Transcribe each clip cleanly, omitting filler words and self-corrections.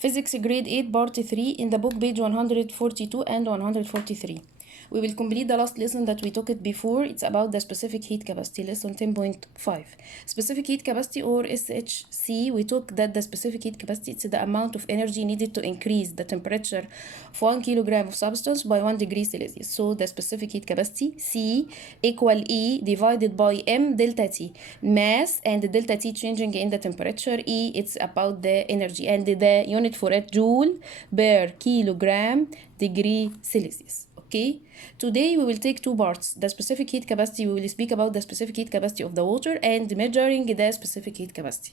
Physics grade 8 part 3 in the book page 142 and 143. We will complete the last lesson that we took it before. It's about the specific heat capacity, lesson 10.5. Specific heat capacity, or SHC, we took that the specific heat capacity is the amount of energy needed to increase the temperature of 1 kilogram of substance by 1 degree Celsius. So the specific heat capacity, C, equal E divided by M delta T. Mass and delta T changing in the temperature. E, it's about the energy, and the unit for it, joule per kilogram degree Celsius. Okay, today we will take two parts. The specific heat capacity, we will speak about the specific heat capacity of the water and measuring the specific heat capacity.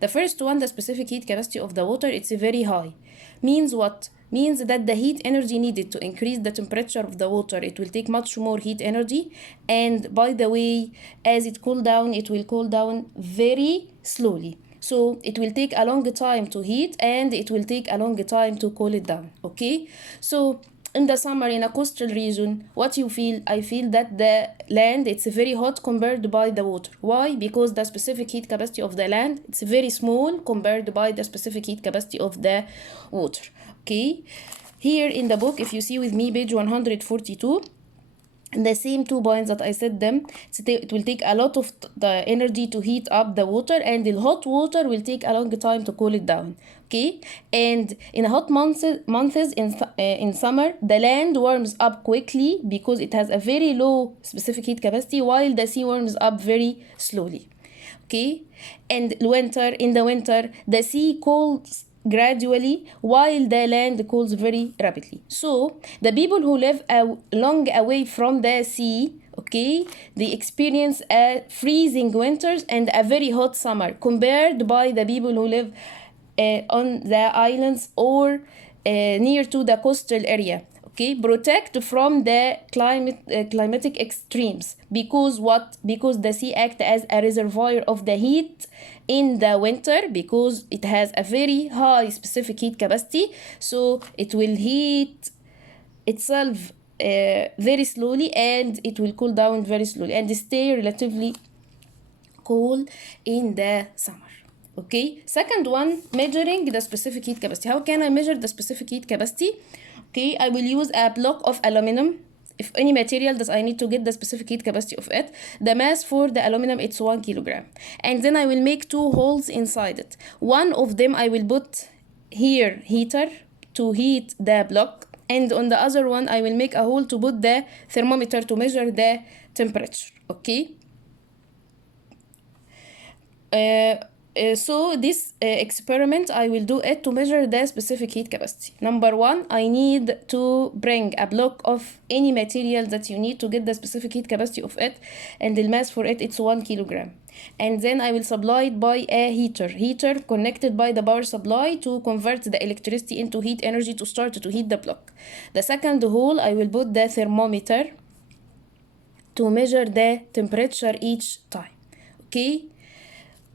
The first one, the specific heat capacity of the water, it's very high. Means what? Means that the heat energy needed to increase the temperature of the water, it will take much more heat energy, and by the way, as it cool down, it will cool down very slowly. So it will take a long time to heat and it will take a long time to cool it down. Okay, so in the summer in a coastal region, what you feel? I feel that the land, it's very hot compared by the water. Why? Because the specific heat capacity of the land, it's very small compared by the specific heat capacity of the water. Okay, here in the book, if you see with me page 142, the same 2 points that I said them, it will take a lot of the energy to heat up the water, and the hot water will take a long time to cool it down. Okay, and in hot months in summer, the land warms up quickly because it has a very low specific heat capacity, while the sea warms up very slowly. Okay, and in the winter, the sea cools gradually while the land cools very rapidly. So the people who live long away from the sea, okay, they experience a freezing winters and a very hot summer compared by the people who live on the islands or near to the coastal area. Okay, protect from the climatic extremes, because what? Because the sea acts as a reservoir of the heat in the winter, because it has a very high specific heat capacity, so it will heat itself very slowly, and it will cool down very slowly and stay relatively cool in the summer. Okay, second one, measuring the specific heat capacity. How can I measure the specific heat capacity? Okay, I will use a block of aluminum. If any material that I need to get the specific heat capacity of it, the mass for the aluminum, it's 1 kilogram. And then I will make 2 holes inside it. One of them I will put here heater to heat the block, and on the other one I will make a hole to put the thermometer to measure the temperature. Okay. So this experiment, I will do it to measure the specific heat capacity. Number one, I need to bring a block of any material that you need to get the specific heat capacity of it, and the mass for it, it's 1 kilogram. And then I will supply it by a heater connected by the power supply to convert the electricity into heat energy to start to heat the block. The second hole, I will put the thermometer to measure the temperature each time. Okay.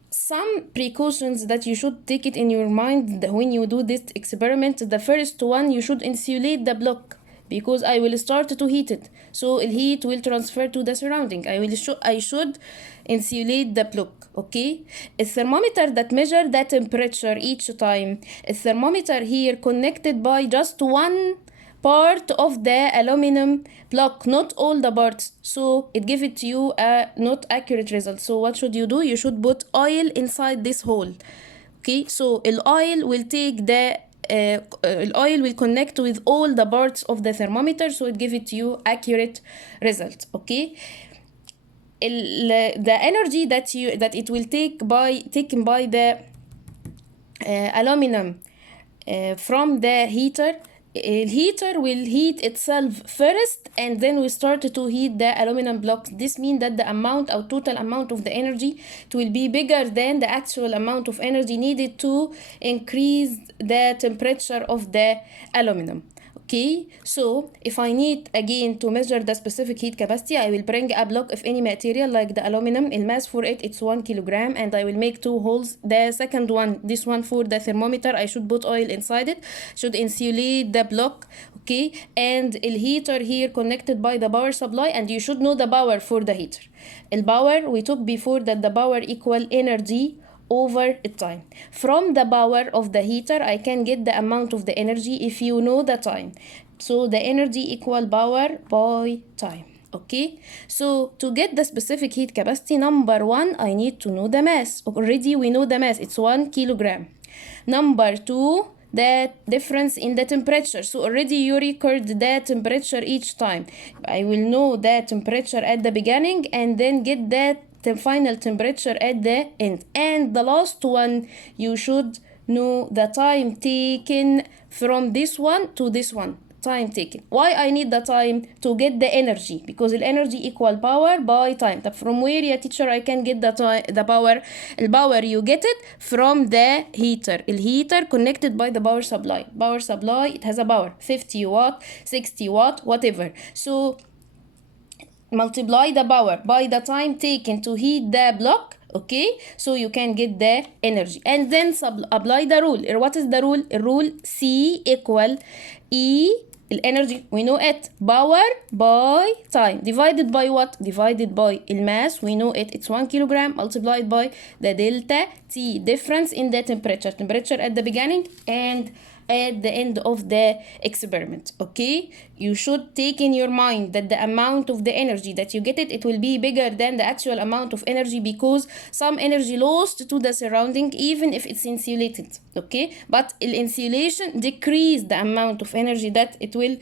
Some precautions that you should take it in your mind when you do this experiment. The first one, you should insulate the block, because I will start to heat it, so the heat will transfer to the surrounding. I should insulate the block. Okay, a thermometer that measure the temperature each time. A thermometer here connected by just one part of the aluminum block, not all the parts, so it gives it to you a not accurate result. So what should you do? You should put oil inside this hole. Okay, so oil will take the oil will connect with all the parts of the thermometer, so it gives it to you accurate result. Okay, the energy that it will taken by the aluminum from the heater. Heater will heat itself first, and then we start to heat the aluminum blocks. This means that the amount or total amount of the energy, it will be bigger than the actual amount of energy needed to increase the temperature of the aluminum. Okay, so if I need again to measure the specific heat capacity, I will bring a block of any material like the aluminum. The mass for it, it's 1 kilogram, and I will make 2 holes. The second one, this one for the thermometer, I should put oil inside it, should insulate the block. Okay, and the heater here connected by the power supply, and you should know the power for the heater. The power we took before, that the power equal energy over time. From the power of the heater, I can get the amount of the energy if you know the time. So the energy equal power by time. Okay, so to get the specific heat capacity, number one, I need to know the mass. Already we know the mass, it's 1 kilogram. Number two, the difference in the temperature. So already you record the temperature each time. I will know the temperature at the beginning and then get that the final temperature at the end. And the last one, you should know the time taken from this one to this one. Time taken. Why I need the time? To get the energy, because the energy equal power by time. From where, ya teacher, I can get the time, the power? The power you get it from the heater. The heater connected by the power supply. Power supply, it has a power 50 watt, 60 watt, whatever. So multiply the power by the time taken to heat the block. Okay, so you can get the energy, and then apply the rule. What is the rule? Rule C equal E, energy we know it, power by time, divided by what? Divided by mass, we know it, it's 1 kilogram, multiplied by the delta T, difference in the temperature at the beginning and at the end of the experiment. Okay, you should take in your mind that the amount of the energy that you get it will be bigger than the actual amount of energy, because some energy lost to the surrounding even if it's insulated. Okay, but insulation decrease the amount of energy that it will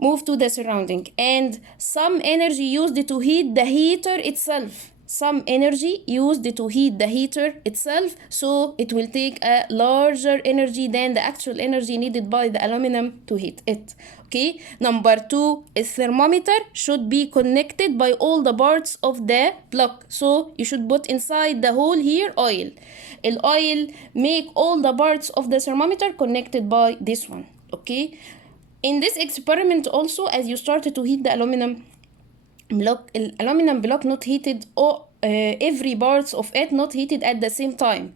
move to the surrounding, and some energy used to heat the heater itself. Some energy used to heat the heater itself, so it will take a larger energy than the actual energy needed by the aluminum to heat it. Okay, number two, a thermometer should be connected by all the parts of the block. So you should put inside the hole here oil. Oil make all the parts of the thermometer connected by this one. Okay, in this experiment also, as you started to heat the aluminum block not heated, or every parts of it not heated at the same time.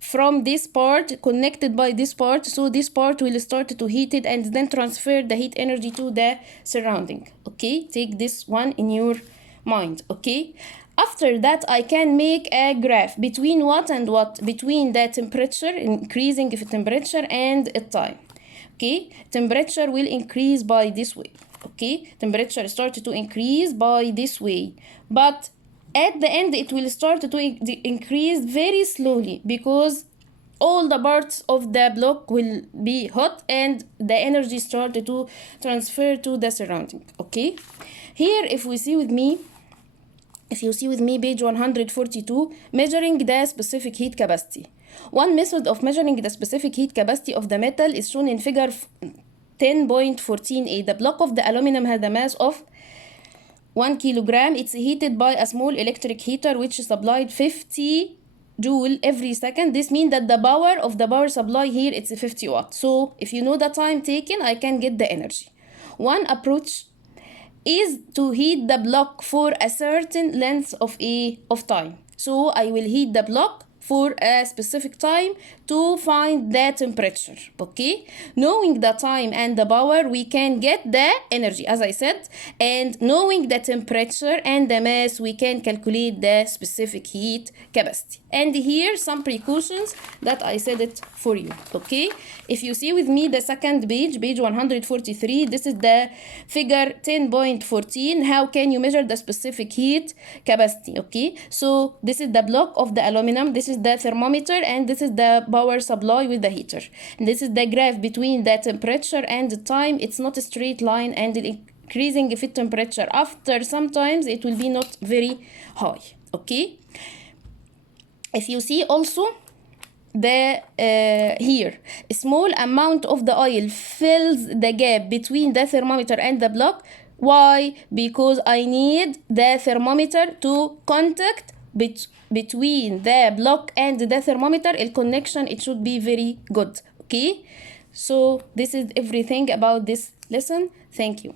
From this part connected by this part, so this part will start to heat it and then transfer the heat energy to the surrounding. Okay, take this one in your mind. Okay, after that I can make a graph between what and what, between the temperature, increasing of temperature, and time. Okay, temperature will increase by this way. Okay, temperature started to increase by this way, but at the end it will start to increase very slowly, because all the parts of the block will be hot and the energy started to transfer to the surrounding. Okay, here if you see with me page 142, measuring the specific heat capacity. One method of measuring the specific heat capacity of the metal is shown in figure 10.14a. The block of the aluminum has a mass of 1 kilogram. It's heated by a small electric heater which supplied 50 joule every second. This means that the power of the power supply here, it's 50 watts. So if you know the time taken, I can get the energy. One approach is to heat the block for a certain length of time. So I will heat the block for a specific time to find the temperature. Okay, knowing the time and the power, we can get the energy, as I said, and knowing the temperature and the mass, we can calculate the specific heat capacity. And here some precautions that I said it for you. Okay, if you see with me the second page 143, this is the figure 10.14. How can you measure the specific heat capacity? Okay, so this is the block of the aluminum, this is the thermometer, and this is the power supply with the heater. And this is the graph between the temperature and the time. It's not a straight line, and the increasing of temperature after sometimes it will be not very high. Okay, if you see also the here, a small amount of the oil fills the gap between the thermometer and the block. Why? Because I need the thermometer to contact between the block and the thermometer. A connection, it should be very good. Okay, so this is everything about this lesson. Thank you.